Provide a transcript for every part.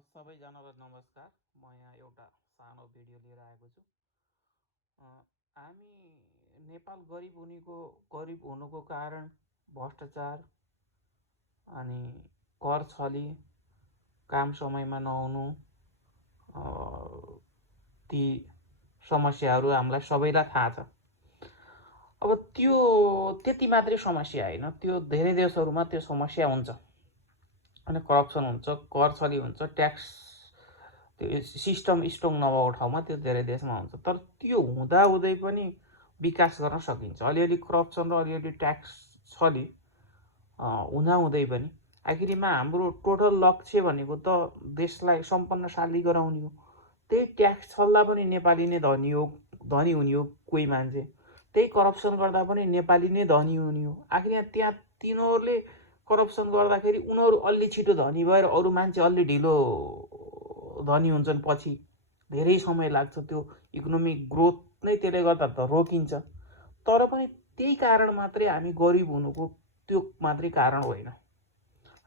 सबैजनालाई नमस्कार। म यहाँ एउटा सानो भिडियो लिएर आएको छु। हामी नेपाल गरिब हुनुको कारण भ्रष्टाचार अनि कर छली, काम समयमा नहुनु, ती समस्याहरू हामीलाई सबैलाई थाहा छ। अब त्यो त्यति मात्रै समस्या होइन, त्यो धेरै देशहरूमा त्यो समस्या हुन्छ। अनि करप्सन हुन्छ, कर छली हुन्छ, ट्याक्स त्यो सिस्टम स्ट्रङ नभएको ठाउँमा त्यो धेरै देशमा हुन्छ। तर त्यो हुँदाहुँदै पनि विकास गर्न सकिन्छ। अलिअलि करप्सन र अलिअलि ट्याक्स छली हुँदाहुँदै पनि आखिरीमा हाम्रो टोटल लक्ष्य भनेको त देशलाई सम्पन्नशाली गराउने हो। त्यही ट्याक्स छल्दा पनि नेपाली नै धनी हुने हो कोही मान्छे, त्यही करप्सन गर्दा पनि नेपाली नै धनी हुने हो। आखिर त्यहाँ तिनीहरूले करप्सन गर्दाखेरि उनीहरू अलि छिटो धनी भएर अरू मान्छे अलि ढिलो धनी हुन्छन्। पछि धेरै समय लाग्छ, त्यो इकोनोमिक ग्रोथ नै त्यसले गर्दा त रोकिन्छ। तर पनि त्यही कारण मात्रै हामी गरिब हुनुको त्यो मात्रै कारण होइन,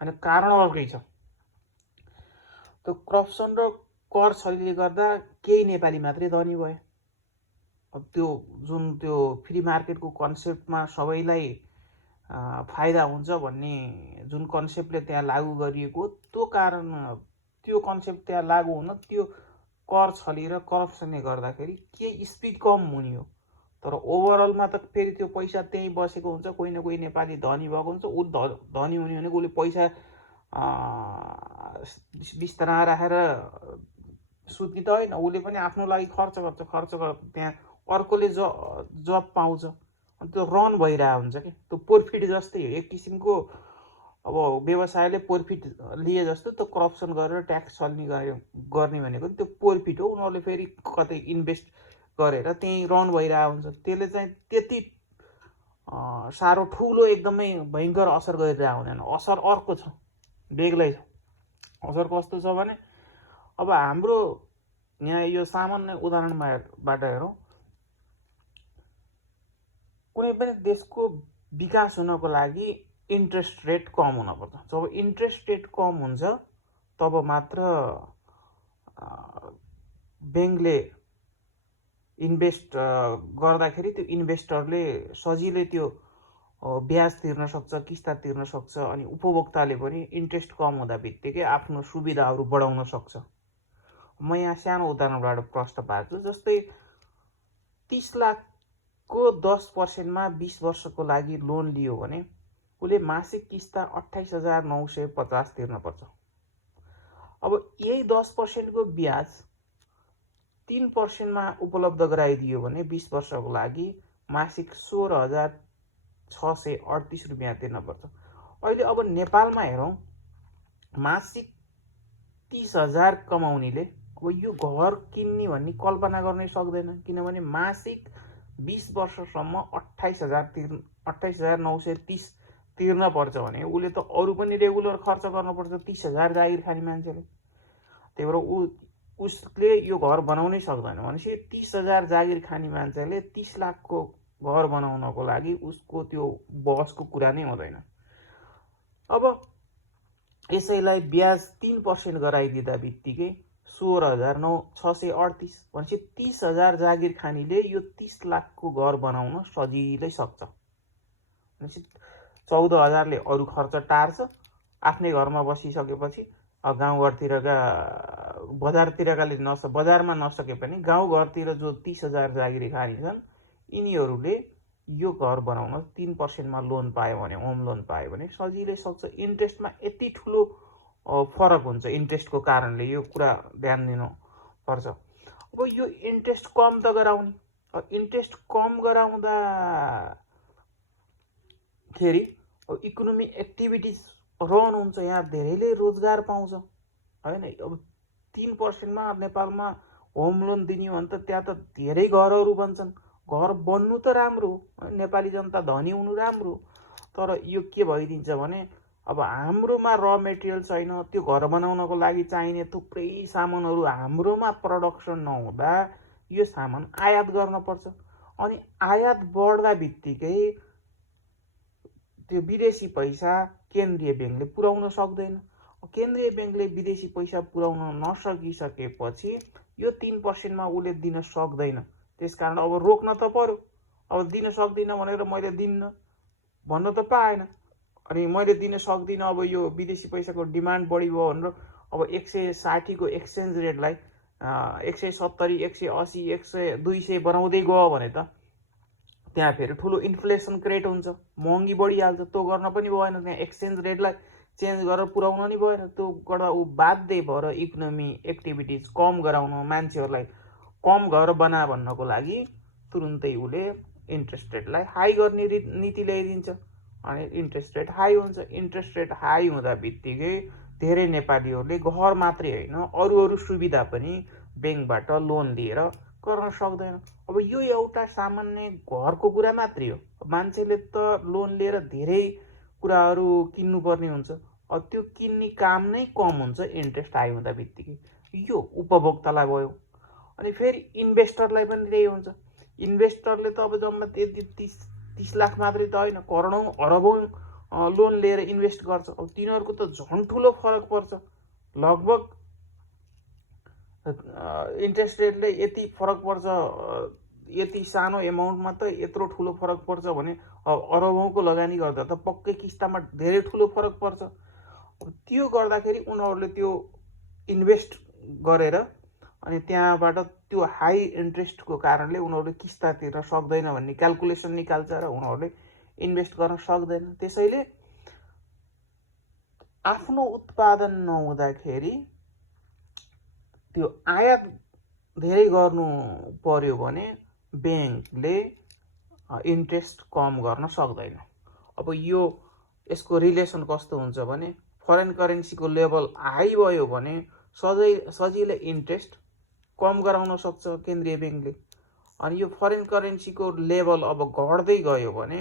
अनि कारण अर्कै छ। त्यो करप्सन र कर छलीले गर्दा केही नेपाली मात्रै धनी भए। त्यो जुन त्यो फ्री मार्केटको कन्सेप्टमा सबैलाई फाइदा हुन्छ भन्ने जुन कन्सेप्टले त्यहाँ लागू गरिएको, त्यो कारण त्यो कन्सेप्ट त्यहाँ लागू हुन त्यो कर छली र करप्सनले गर्दाखेरि के स्पिड कम हुने हो। तर ओभरअलमा त फेरि त्यो पैसा त्यहीँ बसेको हुन्छ। कोही न कोही नेपाली धनी भएको हुन्छ। ऊ धनी हुने भनेको उसले पैसा बिस्तारा राखेर सुत्ने त होइन, उसले पनि आफ्नो लागि खर्च गर्छ। त्यहाँ अर्कोले जब पाउँछ, त्यो रन भइरहेको हुन्छ कि त्यो प्रफिट जस्तै हो एक किसिमको। अब व्यवसायले प्रफिट लिए जस्तो त्यो करप्सन गरेर ट्याक्स छल्ने गर्ने भनेको त्यो प्रफिट हो। उनीहरूले फेरि कतै इन्भेस्ट गरेर त्यहीँ रन भइरहेको हुन्छ। त्यसले चाहिँ त्यति साह्रो ठुलो एकदमै भयङ्कर असर गरिरहेको हुँदैन। असर अर्को छ, बेग्लै छ। असर कस्तो छ भने अब हाम्रो यहाँ यो सामान्य उदाहरणबाट हेरौँ, कुनै पनि देशको विकास हुनको लागि इन्ट्रेस्ट रेट कम हुनुपर्छ। जब इन्ट्रेस्ट रेट कम हुन्छ तब मात्र ब्याङ्कले इन्भेस्ट गर्दाखेरि त्यो इन्भेस्टरले सजिलै त्यो ब्याज तिर्न सक्छ, किस्ता तिर्न सक्छ। अनि उपभोक्ताले पनि इन्ट्रेस्ट कम हुँदा बित्तिकै आफ्नो सुविधाहरू बढाउन सक्छ। म यहाँ सानो उदाहरणबाट प्रश्न पार्छु। जस्तै 30 लाखको 10%मा 20 वर्षको लागि लोन लियो भने उसले मासिक किस्ता 28,950 तिर्नुपर्छ। अब यही 10%को ब्याज 3%मा उपलब्ध गराइदियो भने 20 वर्षको लागि मासिक 16,638 रुपियाँ तिर्नुपर्छ। अहिले अब नेपालमा हेरौँ, मासिक 30,000 कमाउनेले अब यो घर किन्ने भन्ने कल्पना गर्नै सक्दैन। किनभने मासिक 20 वर्षसम्म 28,930 तिर्न पर्छ भने उसले त अरू पनि रेगुलर खर्च गर्नुपर्छ। 30,000 जागिर खाने मान्छेले, त्यही भएर उसले यो घर बनाउनै सक्दैन। भनेपछि 30,000 जागिर खाने मान्छेले 30 लाखको घर बनाउनको लागि उसको त्यो बसको कुरा नै हुँदैन। अब यसैलाई ब्याज 3% गराइदिँदा बित्तिकै 16,638 भनेपछि 30,000 जागिर खानीले यो 30 लाखको घर बनाउन सजिलै सक्छ। भनेपछि 14,000ले अरू खर्च टार्छ। आफ्नै घरमा बसिसकेपछि गाउँघरतिरका बजारतिरकाले बजारमा नसके पनि गाउँघरतिर जो 30,000 जागिरी खानी छन्, यिनीहरूले यो घर बनाउन 3%मा लोन पायो भने, होम लोन पायो भने सजिलै सक्छ। इन्ट्रेस्टमा यति ठुलो फरक हुन्छ इन्ट्रेस्टको कारणले, यो कुरा ध्यान दिनुपर्छ। अब यो इन्ट्रेस्ट कम त गराउने, इन्ट्रेस्ट कम गराउँदाखेरि इकोनोमिक एक्टिभिटिज रन हुन्छ, यहाँ धेरैले रोजगार पाउँछ होइन। अब 3%मा नेपालमा होम लोन दिने हो भने त त्यहाँ त धेरै घरहरू बन्छन्। घर बन्नु त राम्रो हो, नेपाली जनता धनी हुनु राम्रो, तर यो के भइदिन्छ भने अब हाम्रोमा र मेटेरियल छैन। त्यो घर बनाउनको लागि चाहिने थुप्रै सामानहरू हाम्रोमा प्रडक्सन नहुँदा यो सामान आयात गर्न पर्छ। अनि आयात बढ्दा बित्तिकै त्यो विदेशी पैसा केन्द्रीय ब्याङ्कले पुर्याउन सक्दैन। केन्द्रीय ब्याङ्कले विदेशी पैसा पुर्याउन नसकिसकेपछि यो 3% मा उसले दिन सक्दैन। त्यसकारण अब रोक्न त पर्यो। अब दिन सक्दिनँ भनेर मैले दिन्न भन्न त पाएन। अनि मैले दिन सक्दिनँ, अब यो विदेशी पैसाको डिमान्ड बढी भयो भनेर अब 160 को एक्सचेन्ज रेटलाई 170, 180, 100, 200 बनाउँदै गयो भने त त्यहाँ फेरि ठुलो इन्फ्लेसन क्रिएट हुन्छ, महँगी बढिहाल्छ। त्यो गर्न पनि भएन, त्यहाँ एक्सचेन्ज रेटलाई चेन्ज गरेर पुर्याउन नि भएन। त्यो गर्दा ऊ बाध्य भएर इकोनोमी एक्टिभिटिज कम गराउन, मान्छेहरूलाई कम घर बना भन्नको लागि तुरुन्तै उसले इन्ट्रेस्ट रेटलाई हाई गर्ने नीति ल्याइदिन्छ। अनि इन्ट्रेस्ट रेट हाई हुन्छ। इन्ट्रेस्ट रेट हाई हुँदा बित्तिकै धेरै नेपालीहरूले घर मात्रै होइन अरू सुविधा पनि ब्याङ्कबाट लोन लिएर गर्न सक्दैन। अब यो एउटा सामान्य घरको कुरा मात्रै हो। मान्छेले त लोन लिएर धेरै कुराहरू किन्नुपर्ने हुन्छ। अब त्यो किन्ने काम नै कम हुन्छ इन्ट्रेस्ट हाई हुँदा बित्तिकै। यो उपभोक्तालाई भयो। अनि फेरि इन्भेस्टरलाई पनि त्यही हुन्छ। इन्भेस्टरले त अब जम्मा 30 लाख मात्रै त होइन, करोडौँ अरबौँ लोन लिएर इन्भेस्ट गर्छ। अब तिनीहरूको त झन् ठुलो फरक पर्छ। लगभग इन्ट्रेस्ट रेटले यति फरक पर्छ, यति सानो एमाउन्टमा त यत्रो ठुलो फरक पर्छ भने अब अरबौँको लगानी गर्दा त पक्कै किस्तामा धेरै ठुलो फरक पर्छ। त्यो गर्दाखेरि उनीहरूले त्यो इन्भेस्ट गरेर अनि त्यहाँबाट त्यो हाई इन्ट्रेस्टको कारणले उनीहरूले किस्ता तिर्न सक्दैन भन्ने क्यालकुलेसन निकाल्छ र उनीहरूले इन्भेस्ट गर्न सक्दैन। त्यसैले आफ्नो उत्पादन नहुँदाखेरि त्यो आयात धेरै गर्नु पर्यो भने ब्याङ्कले इन्ट्रेस्ट कम गर्न सक्दैन। अब यसको रिलेसन कस्तो हुन्छ भने फरेन करेन्सीको लेभल हाई भयो भने सजिलै इन्ट्रेस्ट कम गराउन सक्छ केन्द्रीय ब्याङ्कले। अनि यो फरेन करेन्सीको लेभल अब घट्दै गयो भने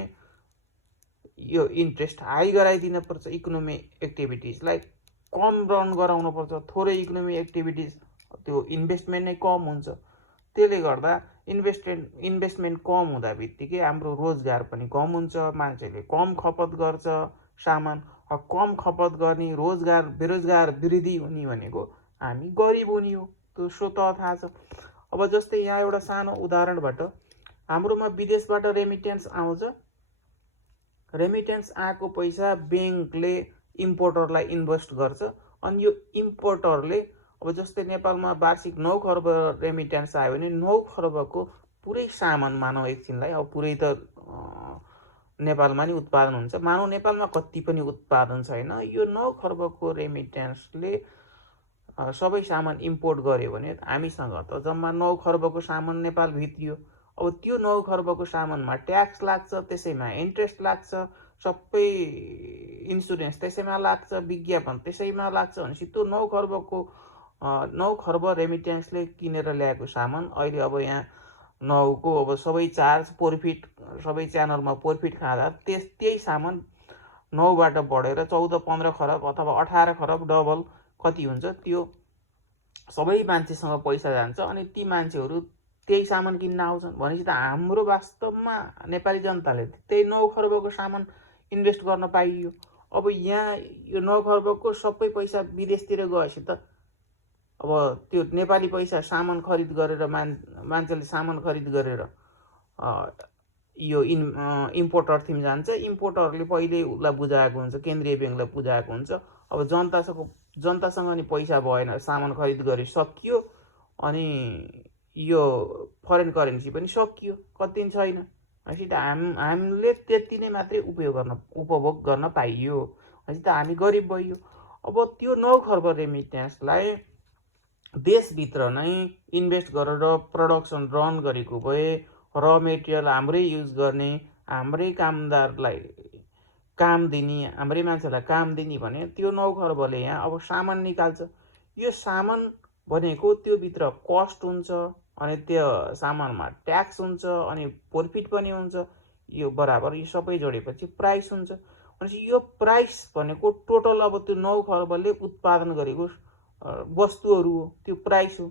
यो इन्ट्रेस्ट हाई गराइदिन पर्छ। इकोनोमी एक्टिभिटिजलाई कम रन गराउन पर्छ। थोरै इकोनोमी एक्टिभिटिज त्यो इन्भेस्टमेन्ट नै कम हुन्छ। त्यसले गर्दा इन्भेस्टमेन्ट कम हुँदा बित्तिकै हाम्रो रोजगार पनि कम हुन्छ। मान्छेले कम खपत गर्छ सामान। कम खपत गर्ने, बेरोजगार वृद्धि हुने भनेको हामी गरिब हुने हो। त्यो स्वतः थाहा छ। अब जस्तै यहाँ एउटा सानो उदाहरणबाट हाम्रोमा विदेशबाट रेमिटेन्स आउँछ। रेमिटेन्स आएको पैसा ब्याङ्कले इम्पोर्टरलाई इन्भेस्ट गर्छ। अनि यो इम्पोर्टरले अब जस्तै नेपालमा वार्षिक 9 खर्ब रेमिटेन्स आयो भने 9 खर्बको पुरै सामान मानव एकछिनलाई, अब पुरै त नेपालमा नि उत्पादन हुन्छ, मानव नेपालमा कति पनि उत्पादन छैन, यो 9 खर्बको रेमिटेन्सले सबै सामान इम्पोर्ट गर्यो भने हामीसँग त जम्मा 9 खर्बको सामान नेपाल भित्रियो। अब त्यो 9 खर्बको सामानमा ट्याक्स लाग्छ, त्यसैमा इन्ट्रेस्ट लाग्छ, सबै इन्सुरेन्स त्यसैमा लाग्छ, विज्ञापन त्यसैमा लाग्छ भनेपछि त्यो 9 खर्ब रेमिटेन्सले किनेर ल्याएको सामान अहिले अब यहाँ 9 को अब सबै चार्ज प्रफिट, सबै च्यानलमा प्रफिट खाँदा त्यही सामान 9 बाट बढेर 14-15 खरब अथवा 18 खरब डबल कति हुन्छ, त्यो सबै मान्छेसँग पैसा जान्छ। अनि ती मान्छेहरू त्यही सामान किन्न आउँछन् भनेपछि त हाम्रो वास्तवमा नेपाली जनताले त्यही 9 खर्बको सामान इन्भेस्ट गर्न पाइयो। अब यहाँ यो 9 खर्बको सबै पैसा विदेशतिर गएपछि त अब त्यो नेपाली पैसा सामान खरिद गरेर मान्छेले सामान खरिद गरेर यो इम्पोर्टरथिम जान्छ। इम्पोर्टरले पहिले उसलाई बुझाएको हुन्छ, केन्द्रीय ब्याङ्कलाई बुझाएको हुन्छ। अब जनतासँग नि पैसा भएन, सामान खरिद गरे सकियो, अनि यो फरेन करेन्सी पनि सकियो, कति छैन। भनेपछि त हामीले त्यति नै मात्रै उपभोग गर्न पाइयो, भनेपछि त हामी गरिब भइयो। अब त्यो 9 खर्ब रेमिटेन्सलाई देशभित्र नै इन्भेस्ट गरेर प्रोडक्सन रन गरेको भए, र मेटेरियल हाम्रै युज गर्ने, हाम्रै कामदारलाई काम दिने, हाम्रै मान्छेलाई काम दिने भने त्यो 9 खर्बले यहाँ अब सामान निकाल्छ। यो सामान भनेको त्यो भित्र कस्ट हुन्छ, अनि त्यो सामानमा ट्याक्स हुन्छ, अनि प्रफिट पनि हुन्छ। यो बराबर यो सबै जोडेपछि प्राइस हुन्छ। भनेपछि यो प्राइस भनेको टोटल अब त्यो 9 खर्बले उत्पादन गरेको वस्तुहरू हो, त्यो प्राइस हो।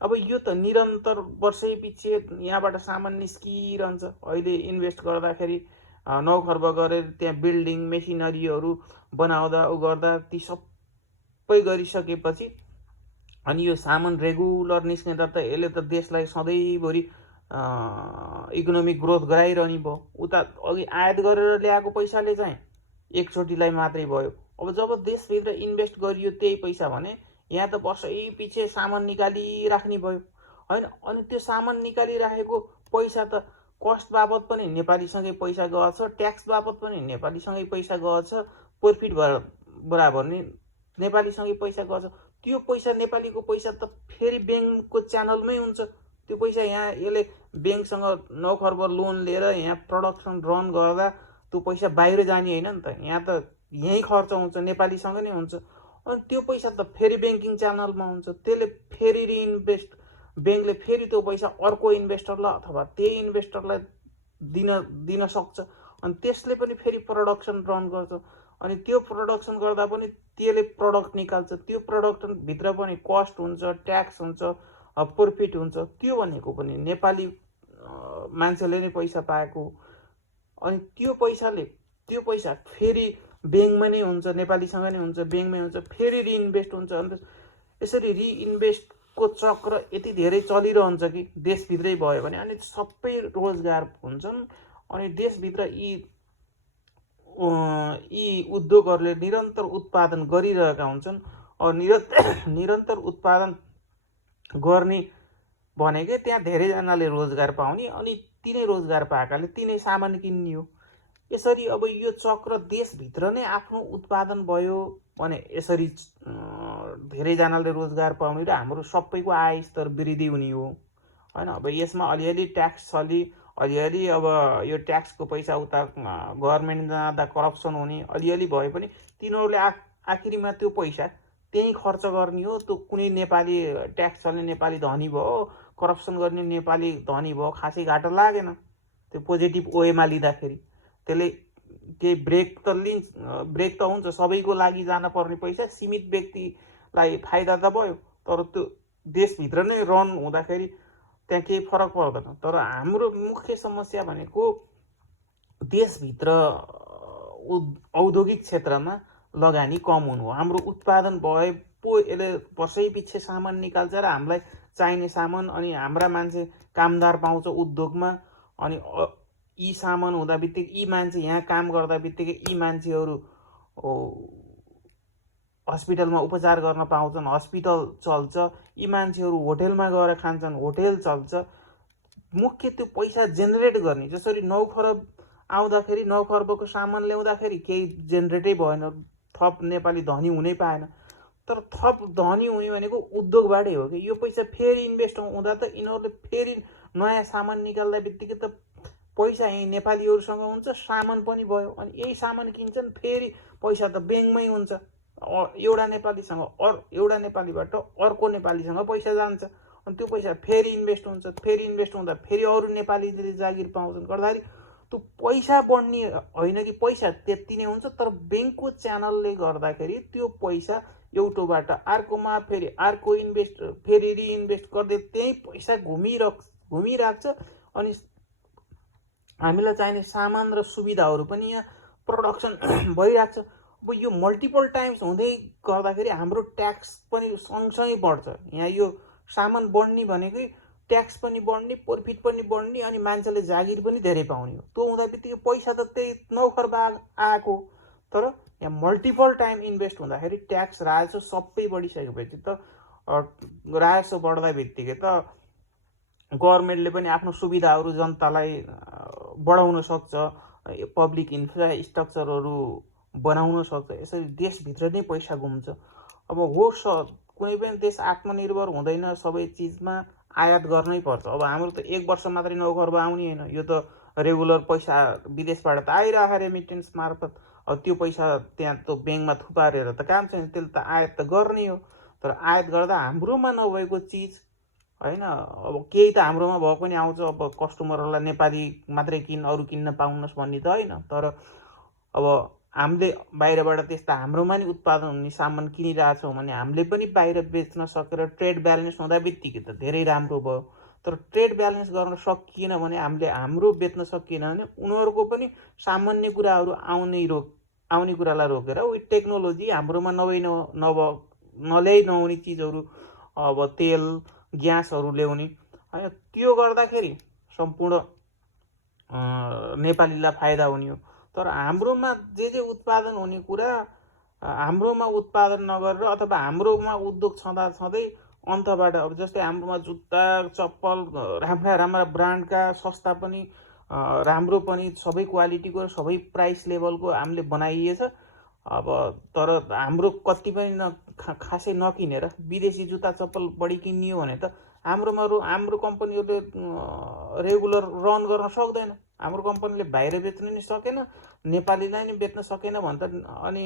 अब यो त निरन्तर वर्षै पछि यहाँबाट सामान निस्किरहन्छ। अहिले इन्भेस्ट गर्दाखेरि 9 खर्ब गरेर त्यहाँ बिल्डिङ मेसिनरीहरू बनाउँदा गर्दा ती सब सबै गरिसकेपछि अनि यो सामान रेगुलर निस्किँदा त यसले त देशलाई सधैँभरि इकोनोमिक ग्रोथ गराइरहने भयो। उता अघि आयात गरेर ल्याएको पैसाले चाहिँ एकचोटिलाई मात्रै भयो। अब जब देशभित्र इन्भेस्ट गरियो त्यही पैसा भने यहाँ त वर्षै पछि सामान निकालिराख्ने भयो होइन। अनि त्यो सामान निकालिराखेको पैसा त कस्ट बापत पनि नेपालीसँगै पैसा गएछ, ट्याक्स बापत पनि नेपालीसँगै पैसा गएछ, प्रफिट बराबर नि नेपालीसँगै पैसा गएछ। त्यो पैसा नेपालीको पैसा त फेरि ब्याङ्कको च्यानलमै हुन्छ। त्यो पैसा यहाँ यसले ब्याङ्कसँग 9 खर्ब लोन लिएर यहाँ प्रडक्सन रन गर्दा त्यो पैसा बाहिर जाने होइन नि त, यहाँ त यहीँ खर्च हुन्छ, नेपालीसँग नै हुन्छ। अनि त्यो पैसा त फेरि ब्याङ्किङ च्यानलमा हुन्छ, त्यसले फेरि रिइन्भेस्ट, ब्याङ्कले फेरि त्यो पैसा अर्को इन्भेस्टरलाई अथवा त्यही इन्भेस्टरलाई दिन सक्छ। अनि त्यसले पनि फेरि प्रडक्सन रन गर्छ। अनि त्यो प्रडक्सन गर्दा पनि त्यसले प्रडक्ट निकाल्छ, त्यो प्रडक्टभित्र पनि कस्ट हुन्छ, ट्याक्स हुन्छ, प्रफिट हुन्छ। त्यो भनेको पनि नेपाली मान्छेले नै पैसा पाएको। अनि त्यो पैसा फेरि ब्याङ्कमा नै हुन्छ, नेपालीसँग नै हुन्छ, ब्याङ्कमै हुन्छ, फेरि रिइन्भेस्ट हुन्छ। अन्त यसरी रिइन्भेस्टको चक्र यति धेरै चलिरहन्छ कि देशभित्रै भयो भने अनि सबै रोजगार हुन्छन्। अनि देशभित्र यी उद्योगहरूले निरन्तर उत्पादन गरिरहेका हुन्छन्। निरन्तर उत्पादन गर्ने भनेकै त्यहाँ धेरैजनाले रोजगार पाउने, अनि तिनै रोजगार पाएकाले तिनै सामान किन्ने हो। यसरी अब यो चक्र देशभित्र नै आफ्नो उत्पादन भयो भने यसरी धेरैजनाले रोजगार पाउने र हाम्रो सबैको आय स्तर वृद्धि हुने हो होइन। अब यसमा अलिअलि ट्याक्स छली, अलिअलि अब यो ट्याक्सको पैसा उता गभर्मेन्ट जाँदा करप्सन हुने अलिअलि भए पनि तिनीहरूले आखिरीमा त्यो पैसा त्यहीँ खर्च गर्ने हो। त्यो कुनै नेपाली ट्याक्स छल्ने नेपाली धनी भयो, करप्सन गर्ने नेपाली धनी भयो, खासै घाटा लागेन त्यो पोजिटिभ वेमा लिँदाखेरि। त्यसले केही ब्रेक त हुन्छ, सबैको लागि जान पर्ने पैसा सीमित व्यक्तिलाई फाइदा त भयो, तर त्यो देशभित्र नै रन हुँदाखेरि त्यहाँ केही फरक पर्दैन। तर हाम्रो मुख्य समस्या भनेको देशभित्र औद्योगिक क्षेत्रमा लगानी कम हुनु हो। हाम्रो उत्पादन भए पो यसले वर्षै पछि सामान निकाल्छ र हामीलाई चाहिने सामान, अनि हाम्रा मान्छे कामदार पाउँछ उद्योगमा। अनि यी सामान हुँदा बित्तिकै यी मान्छे यहाँ काम गर्दा बित्तिकै यी मान्छेहरू हस्पिटलमा उपचार गर्न पाउँछन्, हस्पिटल चल्छ। यी मान्छेहरू होटेलमा गएर खान्छन्, होटेल चल्छ। मुख्य त्यो पैसा जेनेरेट गर्ने, जसरी 9 खरब आउँदाखेरि 9 खर्बको सामान ल्याउँदाखेरि केही जेनेरेटै भएन, थप नेपाली धनी हुनै पाएन। तर थप धनी हुने भनेको उद्योगबाटै हो कि यो पैसा फेरि इन्भेस्ट हुँदा त यिनीहरूले फेरि नयाँ सामान निकाल्दा बित्तिकै त पैसा यहीँ नेपालीहरूसँग हुन्छ, सामान पनि भयो। अनि यही सामान किन्छन्, फेरि पैसा त ब्याङ्कमै हुन्छ। एउटा नेपालीसँग एउटा नेपालीबाट अर्को नेपालीसँग पैसा जान्छ, अनि त्यो पैसा फेरि इन्भेस्ट हुन्छ, फेरि इन्भेस्ट हुँदा फेरि अरू नेपालीले जागिर पाउँछन् गर्दाखेरि त्यो पैसा बढ्ने होइन कि पैसा त्यति नै हुन्छ। तर ब्याङ्कको च्यानलले गर्दाखेरि त्यो पैसा एउटोबाट अर्कोमा फेरि अर्को इन्भेस्ट, फेरि रिइन्भेस्ट गर्दै त्यही पैसा घुमिराख्छ। अनि हामीलाई चाहिने सामान र सुविधाहरू पनि यहाँ प्रोडक्सन भइरहेको छ। अब यो मल्टिपल टाइम्स हुँदै गर्दाखेरि हाम्रो ट्याक्स पनि सँगसँगै बढ्छ। यहाँ यो सामान बढ्ने भनेकै ट्याक्स पनि बढ्ने, प्रफिट पनि बढ्ने, अनि मान्छेले जागिर पनि धेरै पाउने हो। त्यो हुँदा बित्तिकै पैसा त त्यही 9 खर्ब आएको। तर यहाँ मल्टिपल टाइम इन्भेस्ट हुँदाखेरि ट्याक्स राजस्व सबै बढिसकेपछि त राजस्व बढ्दा बित्तिकै त गभर्मेन्टले पनि आफ्नो सुविधाहरू जनतालाई बढाउन सक्छ, पब्लिक इन्फ्रास्ट्रक्चरहरू बनाउन सक्छ। यसरी देशभित्र नै पैसा घुम्छ। अब कुनै पनि देश आत्मनिर्भर हुँदैन, सबै चिजमा आयात गर्नै पर्छ। अब हाम्रो त 1 वर्ष मात्रै 9 खर्ब आउने होइन, यो त रेगुलर पैसा विदेशबाट त आइरहेको रेमिटेन्स मार्फत। अब त्यो पैसा त्यहाँ त ब्याङ्कमा थुपारेर त काम छैन, त्यसले त आयात त गर्ने हो। तर आयात गर्दा हाम्रोमा नभएको चिज होइन, अब केही त हाम्रोमा भए पनि आउँछ। अब कस्टमरहरूलाई नेपाली मात्रै अरू किन्न पाउनुहोस् भन्ने त होइन। तर अब हामीले बाहिरबाट त्यस्ता हाम्रोमा नि उत्पादन हुने सामान किनिरहेछौँ भने हामीले पनि बाहिर बेच्न सकेर ट्रेड ब्यालेन्स हुँदा बित्तिकै त धेरै राम्रो भयो। तर ट्रेड ब्यालेन्स गर्न सकिएन भने, हामीले हाम्रो बेच्न सकिएन भने उनीहरूको पनि सामान्य कुराहरू आउने कुरालाई रोकेर टेक्नोलोजी हाम्रोमा नल्याइ नहुने चिजहरू अब तेल ग्यासहरू ल्याउने होइन त्यो गर्दाखेरि सम्पूर्ण नेपालीलाई फाइदा हुने हो। तर हाम्रोमा जे उत्पादन हुने कुरा हाम्रोमा उत्पादन नगरेर अथवा हाम्रोमा उद्योग छँदा छँदै अन्तबाट अब जस्तै हाम्रोमा जुत्ता चप्पल राम्रा ब्रान्डका सस्ता पनि राम्रो पनि सबै क्वालिटीको सबै प्राइस लेभलको हामीले बनाइएछ। अब तर हाम्रो कति पनि खासै नकिनेर विदेशी जुत्ता चप्पल बढी किनियो भने त हाम्रो कम्पनीहरूले रेगुलर रन गर्न सक्दैन। हाम्रो कम्पनीले बाहिर बेच्न नि सकेन, नेपालीलाई नि बेच्न सकेन भने त अनि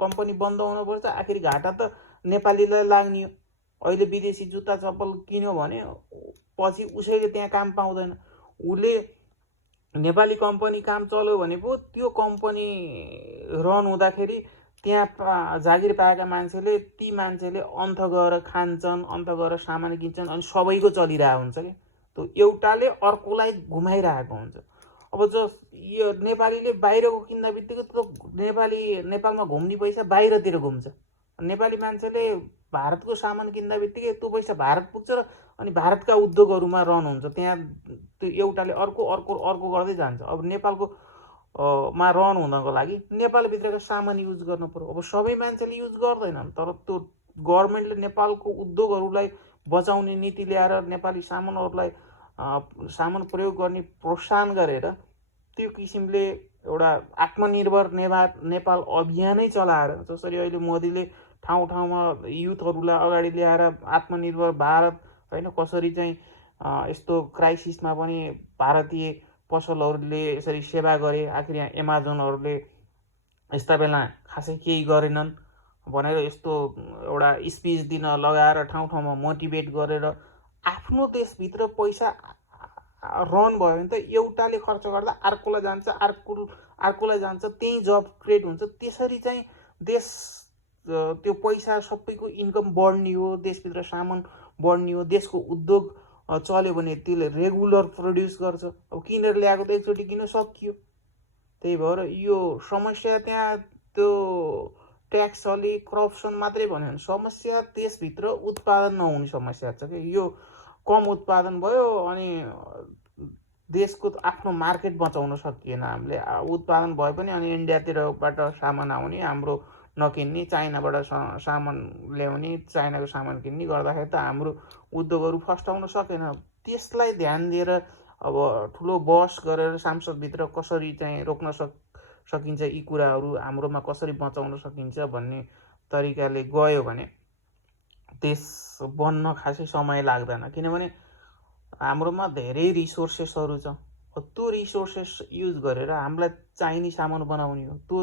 कम्पनी बन्द हुनुपर्छ। आखिर घाटा त नेपालीलाई लाग्ने हो। अहिले विदेशी जुत्ता चप्पल किन्यो भने पछि उसैले त्यहाँ काम पाउँदैन। उसले नेपाली कम्पनी काम चल्यो भने पो त्यो कम्पनी रन हुँदाखेरि त्यहाँ जागिर पाएका मान्छेले ती मान्छेले अन्त गएर खान्छन्, अन्त गएर सामान किन्छन् अनि सबैको चलिरहेको हुन्छ कि त्यो एउटाले अर्कोलाई घुमाइरहेको हुन्छ। अब जो यो नेपालीले बाहिरको किन्दा बित्तिकै त्यो नेपालमा घुम्ने पैसा बाहिरतिर घुम्छ। नेपाली मान्छेले भारतको सामान किन्दा बित्तिकै त्यो पैसा भारत पुग्छ र अनि भारतका उद्योगहरूमा रन हुन्छ। त्यहाँ त्यो एउटाले अर्को गर्दै जान्छ। अब नेपालको मा रन हुनको लागि नेपालभित्रका सामान युज गर्नु पर्यो। अब सबै मान्छेले युज गर्दैनन्, तर त्यो गभर्मेन्टले नेपालको उद्योगहरूलाई बचाउने नीति ल्याएर नेपाली सामानहरूलाई सामान प्रयोग गर्ने प्रोत्साहन गरेर त्यो किसिमले एउटा आत्मनिर्भर नेपाल अभियानै चलाएर जसरी अहिले मोदीले ठाउँ ठाउँमा युथहरूलाई अगाडि ल्याएर आत्मनिर्भर भारत होइन कसरी चाहिँ यस्तो क्राइसिसमा पनि भारतीय पसलहरूले यसरी सेवा गरे। आखिर यहाँ एमाजोनहरूले यस्ता बेला खासै केही गरेनन् भनेर यस्तो एउटा स्पिच दिन लगाएर ठाउँ ठाउँमा मोटिभेट गरेर आफ्नो देशभित्र पैसा रन भयो भने त एउटाले खर्च गर्दा अर्कोलाई जान्छ, त्यही जब क्रिएट हुन्छ। त्यसरी चाहिँ देश त्यो पैसा सबैको इन्कम बढ्ने हो, देशभित्र सामान बढ्ने हो, देशको उद्योग चल्यो भने त्यसले रेगुलर प्रड्युस गर्छ। अब किनेर ल्याएको त एकचोटि किन सकियो। त्यही भएर यो समस्या त्यहाँ त्यो ट्याक्स अलि करप्सन मात्रै भन्यो भने समस्या देशभित्र उत्पादन नहुने समस्या छ कि यो कम उत्पादन भयो अनि देशको आफ्नो मार्केट बचाउन सकिएन हामीले। उत्पादन भए पनि अनि इन्डियातिरबाट सामान आउने, हाम्रो नकिन्ने, चाइनाबाट सामान ल्याउने, चाइनाको सामान किन्ने गर्दाखेरि त हाम्रो उद्योगहरू फस्टाउन सकेन। त्यसलाई ध्यान दिएर अब ठुलो बहस गरेर संसदभित्र कसरी चाहिँ रोक्न सकिन्छ, यी कुराहरू हाम्रोमा कसरी बचाउन सकिन्छ भन्ने तरिकाले गयो भने देश बन्न खासै समय लाग्दैन। किनभने हाम्रोमा धेरै रिसोर्सेसहरू छ। त्यो रिसोर्सेस युज गरेर हामीलाई चाहिने सामान बनाउने हो। त्यो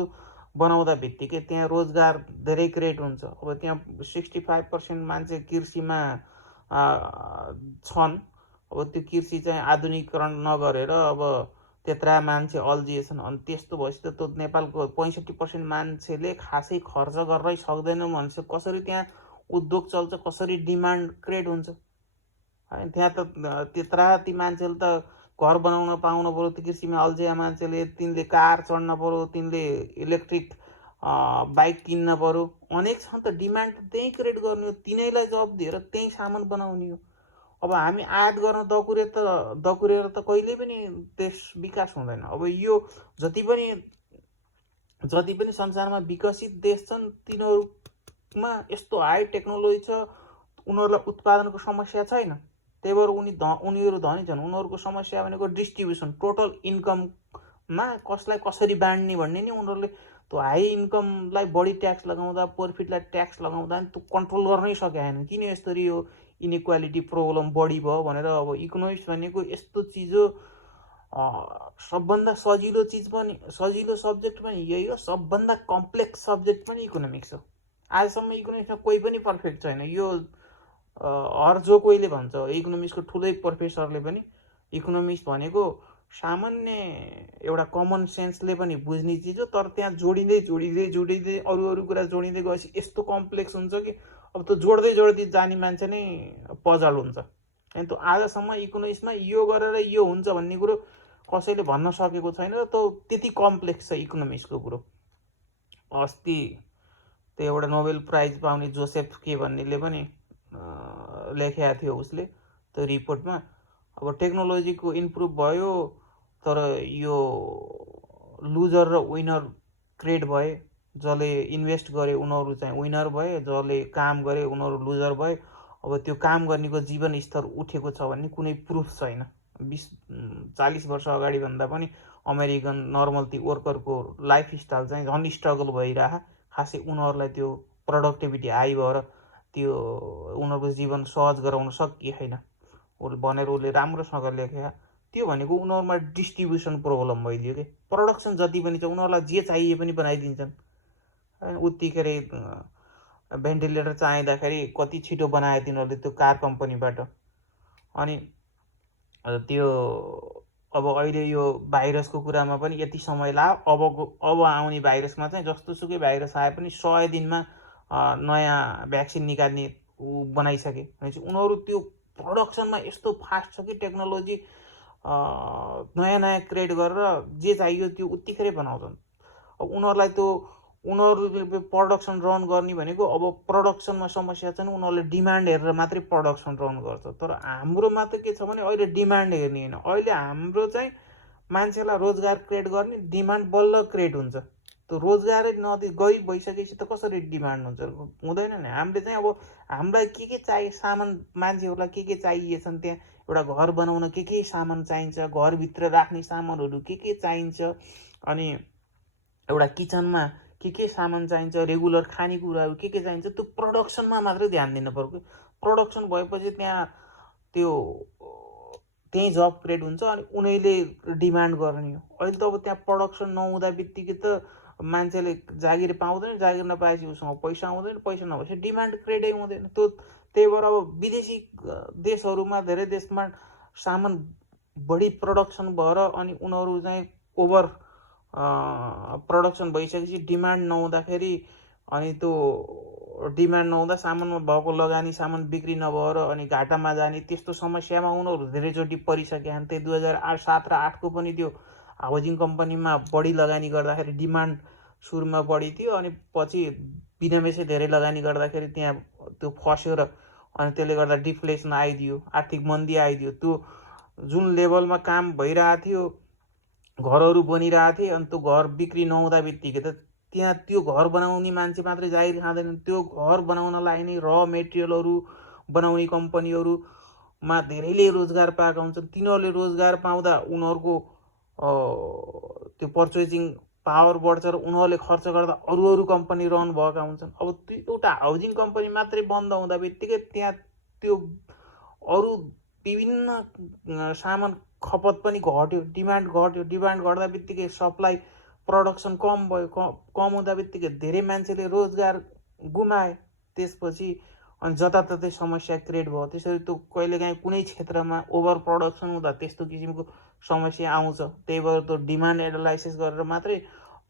बनाउँदा बित्तिकै त्यहाँ रोजगार धेरै क्रिएट हुन्छ। अब त्यहाँ 65% मान्छे कृषिमा छन्। अब त्यो कृषि चाहिँ आधुनिकीकरण नगरेर अब त्यत्रा मान्छे अल्झिएछन्। अनि त्यस्तो भएपछि त त्यो नेपालको 65% मान्छेले खासै खर्च गर्नै सक्दैन भने कसरी त्यहाँ उद्योग चल्छ, कसरी डिमान्ड क्रिएट हुन्छ होइन। त्यहाँ त त्यत्रा ती मान्छेले त घर बनाउन पाउनु पऱ्यो। त्यो कृषिमा अल्झिया मान्छेले तिनले कार चढ्न पऱ्यो, तिनले इलेक्ट्रिक बाइक किन्न पऱ्यो। अनेक छन् त डिमान्ड त्यही क्रिएट गर्ने हो, तिनैलाई जब दिएर त्यही सामान बनाउने हो। अब हामी आयात गर्न दकुरेर त कहिले पनि देश विकास हुँदैन। अब यो जति पनि संसारमा विकसित देश छन् तिनीहरूमा यस्तो हाई टेक्नोलोजी छ, उनीहरूलाई उत्पादनको समस्या छैन। त्यही भएर उनीहरू धनी छन्। उनीहरूको समस्या भनेको डिस्ट्रिब्युसन, टोटल इन्कममा कसलाई कसरी बाँड्ने भन्ने नि उनीहरूले त्यो हाई इन्कमलाई बढी ट्याक्स लगाउँदा, प्रफिटलाई ट्याक्स लगाउँदा त्यो कन्ट्रोल गर्नै सकेन। किन यसरी यो इनइक्वालिटी प्रब्लम बढी भयो भनेर अब इकोनोमिक्स भनेको यस्तो चिज हो, सबभन्दा सजिलो सब्जेक्ट पनि यही हो, सबभन्दा कम्प्लेक्स सब्जेक्ट पनि इकोनोमिक्स हो। आजसम्म इकोनोमिक्समा कोही पनि पर्फेक्ट छैन। यो हर जो कोहीले भन्छ, इकोनोमिक्सको ठुलै प्रोफेसरले पनि इकोनोमिक्स भनेको सामान्य एउटा कमन सेन्सले पनि बुझ्ने चिज हो। तर त्यहाँ जोडिँदै अरू कुरा जोडिँदै गएपछि यस्तो कम्प्लेक्स हुन्छ कि अब त्यो जोड्दै जाने मान्छे नै पजल हुन्छ। अनि त्यो आजसम्म इकोनोमिक्समा यो गरेर यो हुन्छ भन्ने कुरो कसैले भन्न सकेको छैन। त्यो त्यति कम्प्लेक्स छ इकोनोमिक्सको कुरो। अस्ति त्यो एउटा नोबेल प्राइज पाउने जोसेफ के भन्नेले पनि लेखेको थियो उसले त्यो रिपोर्टमा। अब टेक्नोलोजीको इम्प्रुभ भयो तर यो लुजर र विनर क्रिएट भए। जसले इन्भेस्ट गरे उनीहरू चाहिँ विनर भए, जसले काम गरे उनीहरू लुजर भए। अब त्यो काम गर्नेको जीवन स्तर उठेको छ भन्ने कुनै प्रुफ छैन। 40 वर्ष अगाडि भन्दा पनि अमेरिकन नर्मल ती वर्करको लाइफ स्टाइल चाहिँ झन् स्ट्रगल भइरह। खासै उनीहरूलाई त्यो प्रोडक्टिभिटी हाई भएर त्यो उनीहरूको जीवन सहज गराउन सकिएन भनेर उसले राम्रोसँग लेखे। त्यो भनेको उनीहरूमा डिस्ट्रिब्युसन प्रब्लम भइदियो कि प्रोडक्सन जति पनि छ उनीहरूलाई जे चाहिए पनि बनाइदिन्छन्। उत्तिखेर भेन्टिलेटर चाहिँदाखेरि कति छिटो बनायो तिनीहरूले त्यो कार कम्पनीबाट। अनि त्यो अब अहिले यो भाइरसको कुरामा पनि यति समय लाग्यो। अब आउने भाइरसमा चाहिँ जस्तोसुकै भाइरस आए पनि 100 दिनमा नयाँ भ्याक्सिन निकाल्ने बनाइसके भनेपछि उनीहरू त्यो प्रोडक्सनमा यस्तो फास्ट छ कि टेक्नोलोजी नयाँ नयाँ क्रिएट गरेर जे चाहियो त्यो उत्तिखेरै बनाउँछन्। अब उनीहरूलाई त्यो उनीहरूले प्रोडक्सन रन गर्ने भनेको अब प्रोडक्सनमा समस्या छैन, उनीहरूले डिमान्ड हेरेर मात्रै प्रोडक्सन रन गर्छ। तर हाम्रोमा त के छ भने अहिले डिमान्ड हेर्ने होइन, अहिले हाम्रो चाहिँ मान्छेलाई रोजगार क्रिएट गर्ने डिमान्ड बल्ल क्रिएट हुन्छ। त्यो रोजगारै नदिए गरिब भइसकेपछि त कसरी डिमान्ड हुन्छ? हुँदैन नि। हामीले चाहिँ अब हामीलाई के चाहियो सामान, मान्छेहरूलाई के चाहिएछन्, त्यहाँ एउटा घर बनाउन के सामान चाहिन्छ, घरभित्र राख्ने सामानहरू के चाहिन्छ, अनि एउटा किचनमा के सामान चाहिन्छ, रेगुलर खानेकुराहरू के चाहिन्छ, त्यो प्रोडक्सनमा मात्रै ध्यान दिनु पर्यो। प्रोडक्सन भएपछि त्यहाँ त्यही जब क्रिएट हुन्छ अनि उनीहरूले डिमान्ड गर्ने हो। अहिले त अब त्यहाँ प्रोडक्सन नहुँदा बित्तिकै त मान्छेले जागिर पाउँदैन, जागिर नपाएपछि उसँग पैसा आउँदैन, पैसा नभएपछि डिमान्ड क्रिएटै हुँदैन। त्यही भएर अब विदेशी देशहरूमा धेरै देशमा सामान बढी प्रोडक्सन भएर अनि उनीहरू चाहिँ ओभर प्रोडक्सन भइसकेपछि डिमान्ड नहुँदाखेरि अनि त्यो डिमान्ड नहुँदा सामानमा भएको लगानी सामान बिक्री नभएर अनि घाटामा जाने त्यस्तो समस्यामा उनीहरू धेरैचोटि परिसकेका छन्। त्यही 2007 र 8को पनि त्यो हाउसिङ कम्पनीमा बढी लगानी गर्दाखेरि डिमान्ड सुरुमा बढी थियो अनि पछि बिनामेसै धेरै लगानी गर्दाखेरि त्यहाँ त्यो फस्यो र अनि त्यसले गर्दा डिफ्लेसन आइदियो, आर्थिक मन्दी आइदियो। त्यो जुन लेभलमा काम भइरहेको थियो, घरहरू बनिरहेको थिए, अनि त्यो घर बिक्री नहुँदा बित्तिकै त त्यहाँ त्यो घर बनाउने मान्छे मात्रै जागिर खाँदैन, त्यो घर बनाउनलाई नै र मेटेरियलहरू बनाउने कम्पनीहरूमा धेरैले रोजगार पाएका हुन्छन्। तिनीहरूले रोजगार पाउँदा उनीहरूको त्यो पर्चेजिङ पावर बढ्छ र उनीहरूले खर्च गर्दा अरू कम्पनी रन भएका हुन्छन्। अब त्यो एउटा हाउसिङ कम्पनी मात्रै बन्द हुँदा बित्तिकै त्यहाँ त्यो अरू विभिन्न सामान खपत पनि घट्यो, डिमान्ड घट्यो। डिमान्ड घट्दा बित्तिकै सप्लाई प्रोडक्सन कम भयो, कम हुँदा बित्तिकै धेरै मान्छेले रोजगार गुमाए। त्यसपछि अनि जताततै समस्या क्रिएट भयो। त्यसरी त्यो कहिलेकाहीँ कुनै क्षेत्रमा ओभर प्रोडक्सन हुँदा त्यस्तो किसिमको समस्या आउँछ। त्यही भएर त्यो डिमान्ड एनालाइसिस गरेर मात्रै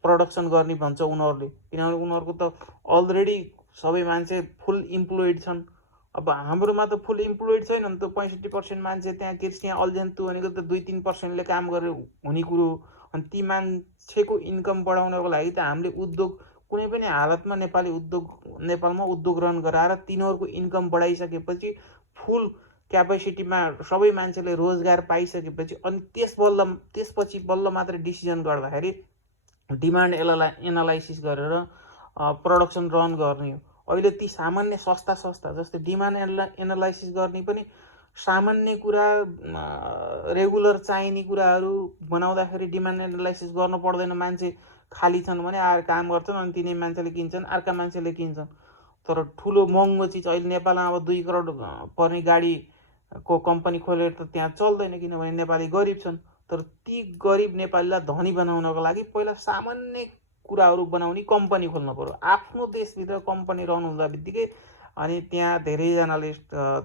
प्रोडक्सन गर्ने भन्छ उनीहरूले, किनभने उनीहरूको त अलरेडी सबै मान्छे फुल इम्प्लोइड छन्। अब हाम्रोमा त फुल इम्प्लोइड छैन नि त, 65% मान्छे त्यहाँ कृषि अल्झ्यान त्यो भनेको त 2-3%ले काम गरेर हुने कुरो हो। अनि ती मान्छेको इन्कम बढाउनको लागि त हामीले उद्योग कुनै पनि हालतमा नेपालमा उद्योग रन गराएर तिनीहरूको इन्कम बढाइसकेपछि फुल क्यापेसिटीमा सबै मान्छेले रोजगार पाइसकेपछि अनि त्यसपछि बल्ल मात्रै डिसिजन गर्दाखेरि डिमान्ड एनालाइसिस गरेर प्रोडक्सन रन गर्ने हो। अहिले ती सामान्य सस्ता जस्तै डिमान्ड एनालाइसिस गर्ने पनि सामान्य कुरा, रेगुलर चाहिने कुराहरू बनाउँदाखेरि डिमान्ड एनालाइसिस गर्नु पर्दैन। मान्छे खाली छन् भने आएर काम गर्छन् अनि तिनै मान्छेले किन्छन्, अर्का मान्छेले किन्छन्। तर ठुलो महँगो चिज अहिले नेपालमा अब 2 करोड पर्ने गाडीको कम्पनी खोलेर त त्यहाँ चल्दैन, किनभने नेपाली गरिब छन्। तर ती गरिब नेपालीलाई धनी बनाउनको लागि पहिला सामान्य कुराहरू बनाउने कम्पनी खोल्नु पर्यो। आफ्नो देशभित्र कम्पनी रन हुँदा बित्तिकै अनि त्यहाँ धेरैजनाले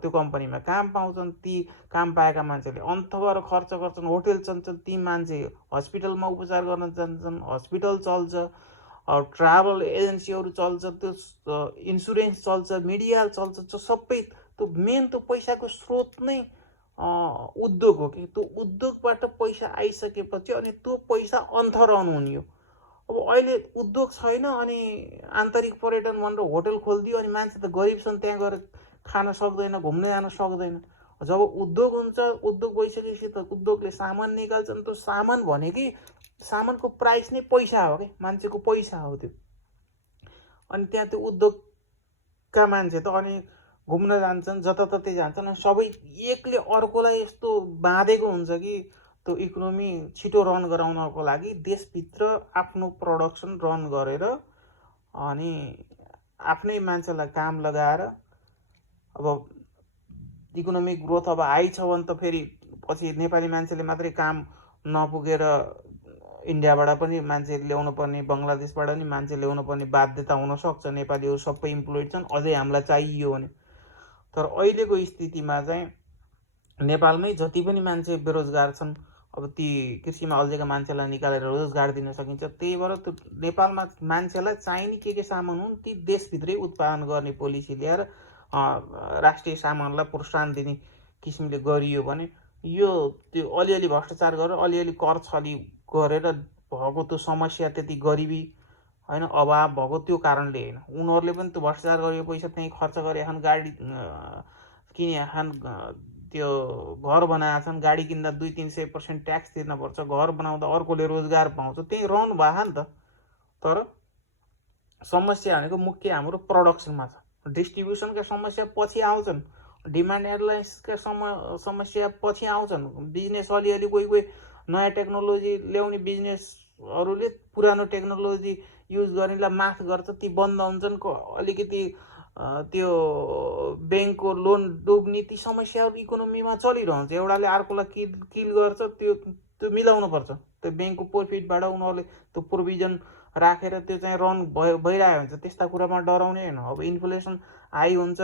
त्यो कम्पनीमा काम पाउँछन्। ती काम पाएका मान्छेले अन्त गएर खर्च गर्छन्, होटेल चल्छन्, ती मान्छे हस्पिटलमा उपचार गर्न जान्छन्, हस्पिटल चल्छ, ट्राभल एजेन्सीहरू चल्छ, त्यो इन्सुरेन्स चल्छ, मिडिया चल्छ। सबै त्यो मेन त्यो पैसाको स्रोत नै उद्योग हो कि त्यो उद्योगबाट पैसा आइसकेपछि अनि त्यो पैसा अन्त रन हुने हो। अब अहिले उद्योग छैन अनि आन्तरिक पर्यटन भनेर होटल खोलिदियो अनि मान्छे त गरिब छन्, त्यहाँ गएर खान सक्दैन, घुम्न जान सक्दैन। जब उद्योग हुन्छ, उद्योग भइसकेपछि त उद्योगले सामान निकाल्छ नि, त्यो सामान भनेकै सामानको प्राइस नै पैसा हो कि, मान्छेको पैसा हो त्यो। अनि त्यहाँ त्यो उद्योगका मान्छे त अनि घुम्न जान्छन्, जताततै जान्छन्, अनि सबै एकले अर्कोलाई यस्तो बाँधेको हुन्छ कि त्यो इकोनोमी छिटो रन गराउनको लागि देशभित्र आफ्नो प्रोडक्सन रन गरेर अनि आफ्नै मान्छेलाई काम लगाएर अब इकोनोमिक ग्रोथ अब हाई छ भने त फेरि पछि नेपाली मान्छेले मात्रै काम नपुगेर इन्डियाबाट पनि मान्छे ल्याउनु पर्ने, बङ्गलादेशबाट पनि मान्छे ल्याउनु पर्ने बाध्यता हुनसक्छ। नेपालीहरू सबै इम्प्लोइड छन्, अझै हामीलाई चाहियो भने। तर अहिलेको स्थितिमा चाहिँ नेपालमै जति पनि मान्छे बेरोजगार छन्, अब ती कृषिमा अल्झेका मान्छेलाई निकालेर रोजगार दिन सकिन्छ। त्यही भएर त्यो नेपालमा मान्छेलाई चाहिने के सामान हुन् ती देशभित्रै उत्पादन गर्ने पोलिसी ल्याएर राष्ट्रिय सामानलाई प्रोत्साहन दिने किसिमले गरियो भने यो त्यो अलिअलि भ्रष्टाचार गरेर अलिअलि कर छली गरेर भएको त्यो समस्या, त्यति गरिबी होइन अभाव भएको त्यो कारणले होइन, उनीहरूले पनि त्यो भ्रष्टाचार गरेको पैसा त्यहीँ खर्च गरे छन्, गाडी किने छन्, त्यो घर बनाएका छन्, गाडी किन्दा 200-300% ट्याक्स तिर्नुपर्छ, घर बनाउँदा अर्कोले रोजगार पाउँछ, त्यही रहनु भएको नि त। तर समस्या भनेको मुख्य हाम्रो प्रडक्सनमा छ, डिस्ट्रिब्युसनका समस्या पछि आउँछन्, डिमान्ड एनालाइसिसका समस्या पछि आउँछन्। बिजनेस अलिअलि कोही नयाँ टेक्नोलोजी ल्याउने बिजनेसहरूले पुरानो टेक्नोलोजी युज गर्नेलाई माफ गर्छ, ती बन्द हुन्छन्। अलिकति त्यो ब्याङ्कको लोन डुब्ने ती समस्याहरू इकोनोमीमा चलिरहन्छ, एउटाले अर्कोलाई किल गर्छ, त्यो मिलाउनु पर्छ। त्यो ब्याङ्कको प्रफिटबाट उनीहरूले त्यो प्रोभिजन राखेर त्यो चाहिँ रन भइरहेको हुन्छ, त्यस्ता कुरामा डराउने होइन। अब इन्फ्लेसन हाई हुन्छ,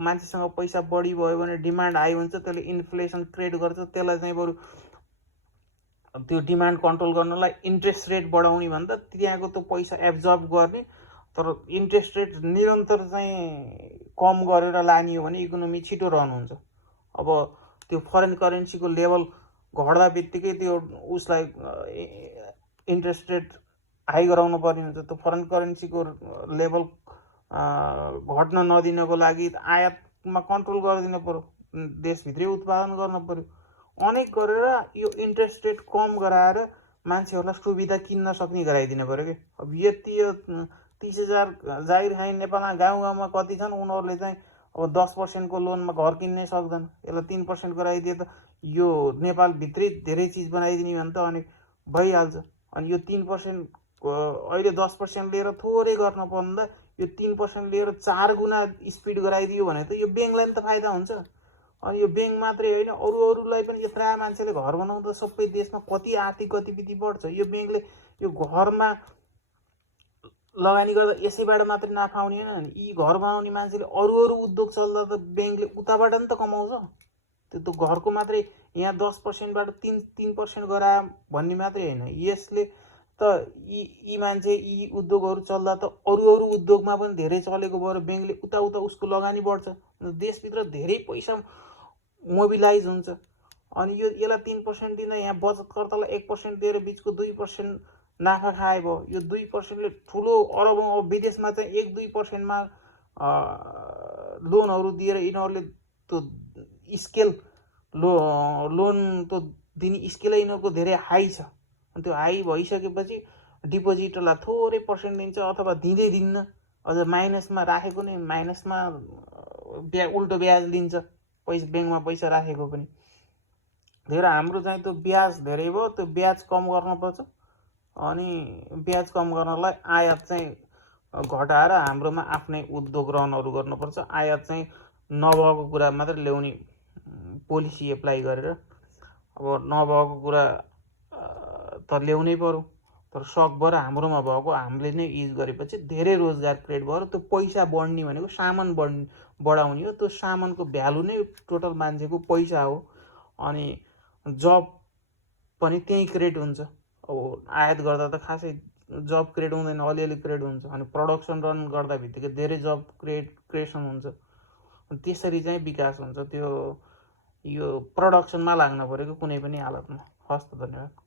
मान्छेसँग पैसा बढी भयो भने डिमान्ड हाई हुन्छ, त्यसले इन्फ्लेसन क्रिएट गर्छ, त्यसलाई चाहिँ बरु त्यो डिमान्ड कन्ट्रोल गर्नलाई इन्ट्रेस्ट रेट बढाउने भन्दा त्यहाँको त्यो पैसा एब्जर्ब गर्ने, तर इन्ट्रेस्ट रेट निरन्तर चाहिँ कम गरेर लाने हो भने इकोनोमी छिटो रन हुन्छ। अब त्यो फरेन करेन्सीको लेभल घट्दा बित्तिकै त्यो उसलाई इन्ट्रेस्ट रेट हाई गराउनु पर्ने हुन्छ। त्यो फरेन करेन्सीको लेभल घट्न नदिनको लागि आयातमा कन्ट्रोल गरिदिनु पर्यो, देशभित्रै उत्पादन गर्न पर्यो, अनेक गरेर यो इन्ट्रेस्ट रेट कम गराएर मान्छेहरूलाई सुविधा किन्न सक्ने गराइदिनु पर्यो कि। अब यति 30,000 जागिर खाने नेपालमा गाउँमा कति छन्, उनीहरूले चाहिँ अब 10%को लोनमा घर किन्नै सक्दैन, यसलाई 3% गराइदिए त यो नेपालभित्रै धेरै चिज बनाइदिने भने त अनि भइहाल्छ। अनि यो 3% अहिले 10% लिएर थोरै गर्न पर्दा यो 3% लिएर 4 गुणा स्पिड गराइदियो भने त यो ब्याङ्कलाई पनि त फाइदा हुन्छ। अनि यो ब्याङ्क मात्रै होइन, अरूलाई पनि यत्रा मान्छेले घर बनाउँदा सबै देशमा कति आर्थिक गतिविधि बढ्छ। यो ब्याङ्कले यो घरमा लगानी गर्दा यसैबाट मात्रै नाफा आउने होइन, यी घर बनाउने मान्छेले अरू उद्योग चल्दा त ब्याङ्कले उताबाट नि त कमाउँछ। त्यो घरको मात्रै यहाँ 10%बाट 3% गरायो भन्ने मात्रै होइन, यसले त यी मान्छे यी उद्योगहरू चल्दा त अरू उद्योगमा पनि धेरै चलेको भएर ब्याङ्कले उता उसको लगानी बढ्छ, देशभित्र धेरै पैसा मोबिलाइज हुन्छ। अनि यसलाई 3% दिँदा यहाँ बचतकर्तालाई 1% दिएर बिचको 2% नाफा खाए भयो। यो 2%ले ठुलो अरबौँ, विदेशमा चाहिँ 1-2%मा लोनहरू दिएर यिनीहरूले त्यो स्केल लोन त्यो दिने स्केलै यिनीहरूको धेरै हाई छ। अनि त्यो हाई भइसकेपछि डिपोजिटरलाई थोरै पर्सेन्ट दिन्छ अथवा दिँदै दिन्न, अझ माइनसमा राखेको नै माइनसमा उल्टो ब्याज लिन्छ, पैसा ब्याङ्कमा पैसा राखेको पनि। धेरै हाम्रो चाहिँ त्यो ब्याज धेरै भयो, त्यो ब्याज कम गर्नुपर्छ। अनि ब्याज कम गर्नलाई आयात चाहिँ घटाएर हाम्रोमा आफ्नै उद्योग रनहरू गर्नुपर्छ। आयात चाहिँ नभएको कुरा मात्रै ल्याउने पोलिसी एप्लाई गरेर, अब नभएको कुरा त ल्याउनै पर्यो, तर सकभर हाम्रोमा भएको हामीले नै युज गरेपछि धेरै रोजगार क्रिएट भएर त्यो पैसा बढ्ने भनेको सामान बढाउने हो, त्यो सामानको भ्यालु नै टोटल मान्छेको पैसा हो। अनि जब पनि त्यहीँ क्रिएट हुन्छ। अब आयात गर्दा त खासै जब क्रिएट हुँदैन, अलिअलि क्रिएट हुन्छ। अनि प्रडक्सन रन गर्दा बित्तिकै धेरै जब क्रिएसन हुन्छ, त्यसरी चाहिँ विकास हुन्छ। त्यो यो प्रडक्सनमा लाग्न पऱ्यो कि कुनै पनि हालतमा। हस् त, धन्यवाद।